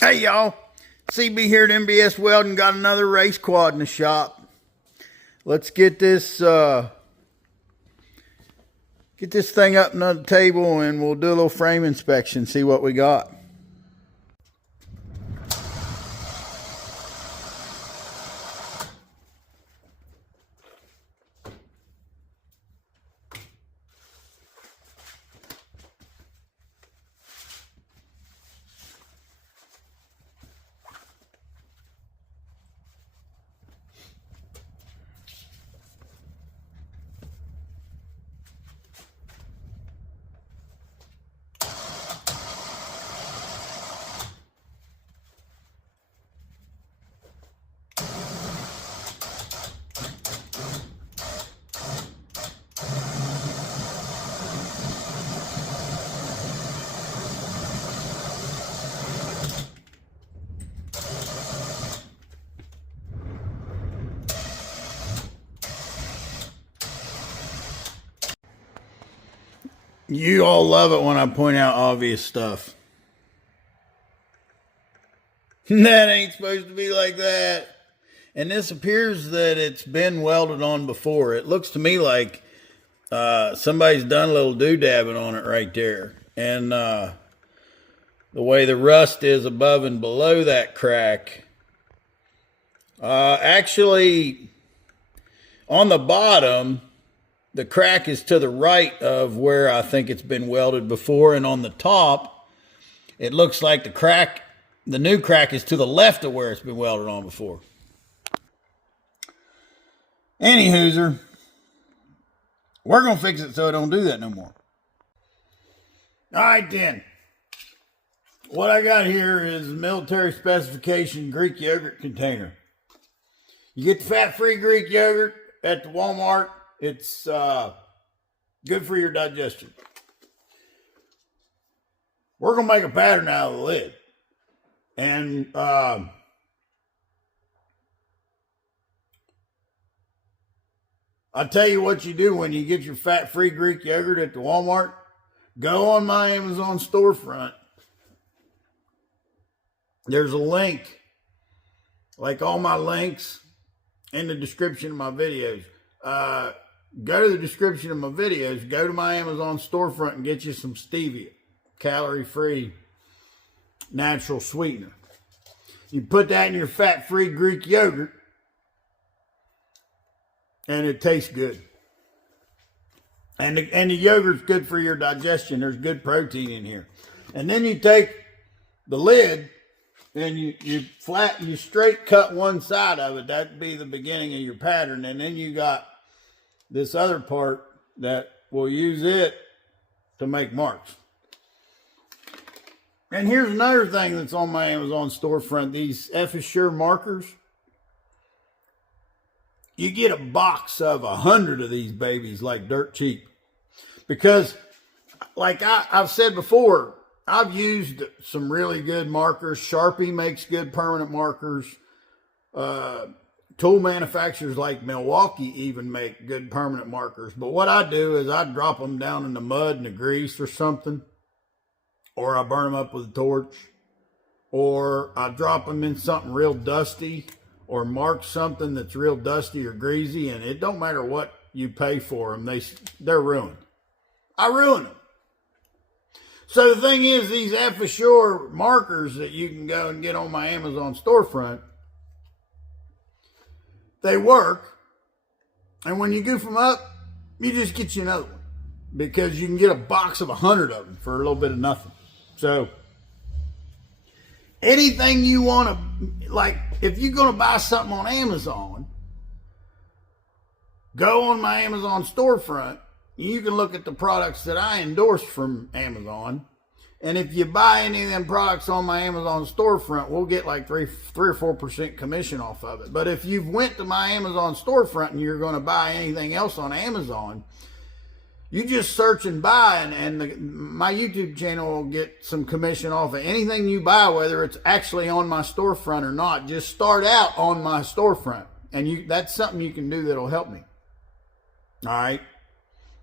Hey y'all, CB here at MBS Welding. Got another race quad in the shop. Let's get this thing up on the table and we'll do a little frame inspection, see what we got. You all love it when I point out obvious stuff. That ain't supposed to be like that. And this appears that it's been welded on before. It looks to me like somebody's done a little doodabbing on it right there. And the way the rust is above and below that crack. Actually, on the bottom, the crack is to the right of where I think it's been welded before. And on the top, it looks like the new crack is to the left of where it's been welded on before. Anywhooser, we're going to fix it so it don't do that no more. All right, then. What I got here is a military specification Greek yogurt container. You get the fat-free Greek yogurt at the Walmart. It's good for your digestion. We're going to make a pattern out of the lid. And I'll tell you what you do when you get your fat-free Greek yogurt at the Walmart. Go on my Amazon storefront. There's a link, like all my links, in the description of my videos. Go to the description of my videos, go to my Amazon storefront and get you some stevia, calorie-free, natural sweetener. You put that in your fat-free Greek yogurt, and it tastes good. And the yogurt's good for your digestion. There's good protein in here. And then you take the lid, and you straight cut one side of it. That'd be the beginning of your pattern. And then you got this other part that will use it to make marks. And here's another thing that's on my Amazon storefront. These F-Assure markers. You get a box of 100 of these babies like dirt cheap. Because like I've said before, I've used some really good markers. Sharpie makes good permanent markers. Tool manufacturers like Milwaukee even make good permanent markers. But what I do is I drop them down in the mud and the grease or something. Or I burn them up with a torch. Or I drop them in something real dusty. Or mark something that's real dusty or greasy. And it don't matter what you pay for them. They're ruined. I ruin them. So the thing is, these F-Assure markers that you can go and get on my Amazon storefront, they work, and when you goof them up, you just get you another one, because you can get a box of 100 of them for a little bit of nothing. So anything you want to, like, if you're going to buy something on Amazon, go on my Amazon storefront. You can look at the products that I endorse from Amazon. And if you buy any of them products on my Amazon storefront, we'll get like 3 or 4% commission off of it. But if you've went to my Amazon storefront and you're going to buy anything else on Amazon, you just search and buy, and my YouTube channel will get some commission off of anything you buy, whether it's actually on my storefront or not. Just start out on my storefront, and that's something you can do that'll help me. All right?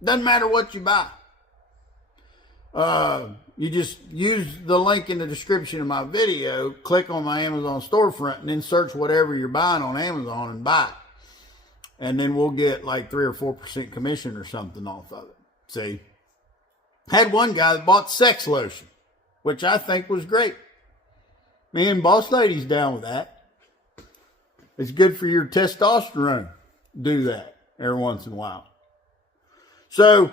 Doesn't matter what you buy. you just use the link in the description of my video, click on my Amazon storefront, and then search whatever you're buying on Amazon and buy it. And then we'll get like 3 or 4% commission or something off of it. See? Had one guy that bought sex lotion, which I think was great. Me and Boss Lady's down with that. It's good for your testosterone. Do that every once in a while. So,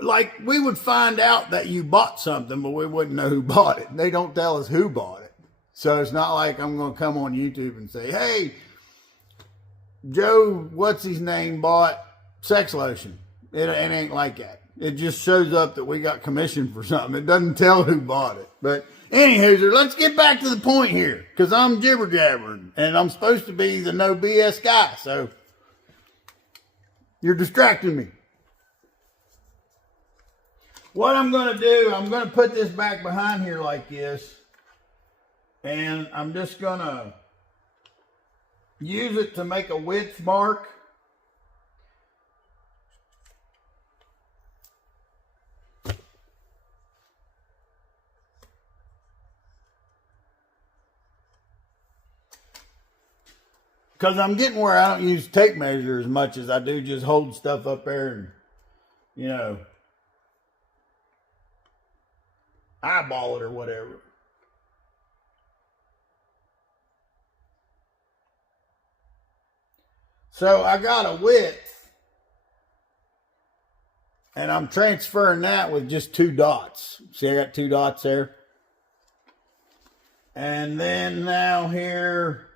like, we would find out that you bought something, but we wouldn't know who bought it. They don't tell us who bought it. So it's not like I'm going to come on YouTube and say, hey, Joe, what's his name, bought sex lotion. It ain't like that. It just shows up that we got commission for something. It doesn't tell who bought it. But anywho, let's get back to the point here, because I'm jibber jabbering and I'm supposed to be the no BS guy. So you're distracting me. What I'm going to do, I'm going to put this back behind here like this, and I'm just going to use it to make a width mark. Because I'm getting where I don't use tape measure as much as I do just hold stuff up there and, you know, eyeball it or whatever. So I got a width, and I'm transferring that with just 2 dots. See, I got 2 dots there. And then now here,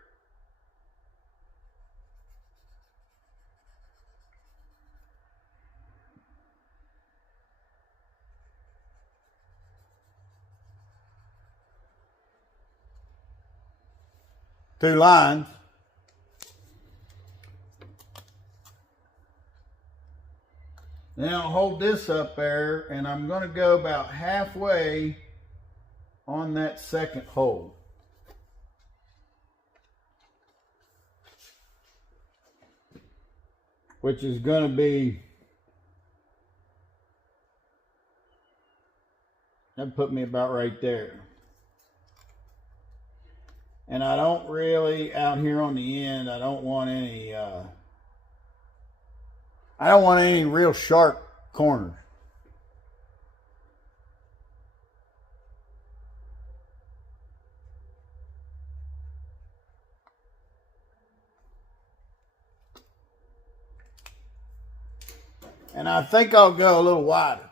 two lines. Now I'll hold this up there, and I'm going to go about halfway on that second hole. Which is going to be, that put me about right there. And I don't really, out here on the end, I don't want any real sharp corners. And I think I'll go a little wider.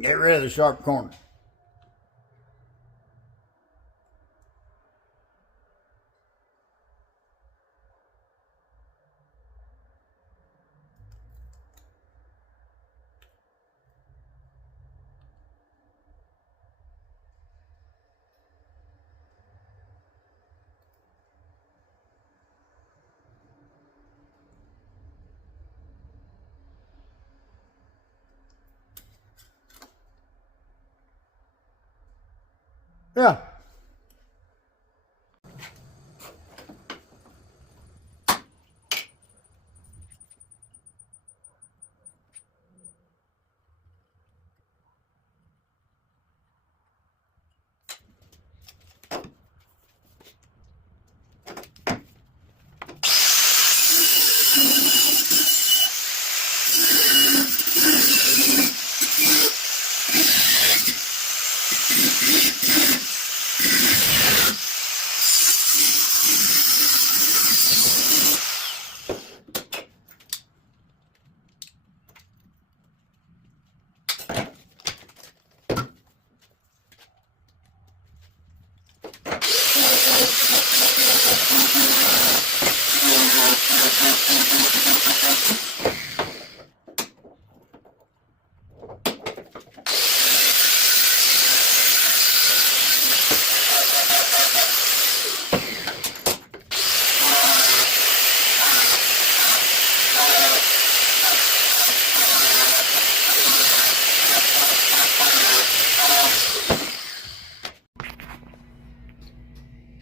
Get rid of the sharp corner. Yeah.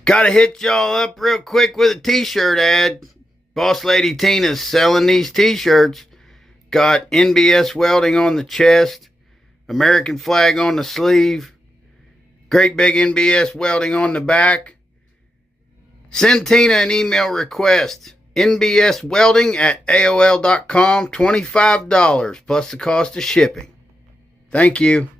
Gotta hit y'all up real quick with a t-shirt ad. Boss Lady Tina's selling these t-shirts. Got NBS welding on the chest, American flag on the sleeve, great big NBS welding on the back. Send Tina an email request. nbswelding@aol.com, $25 plus the cost of shipping. Thank you.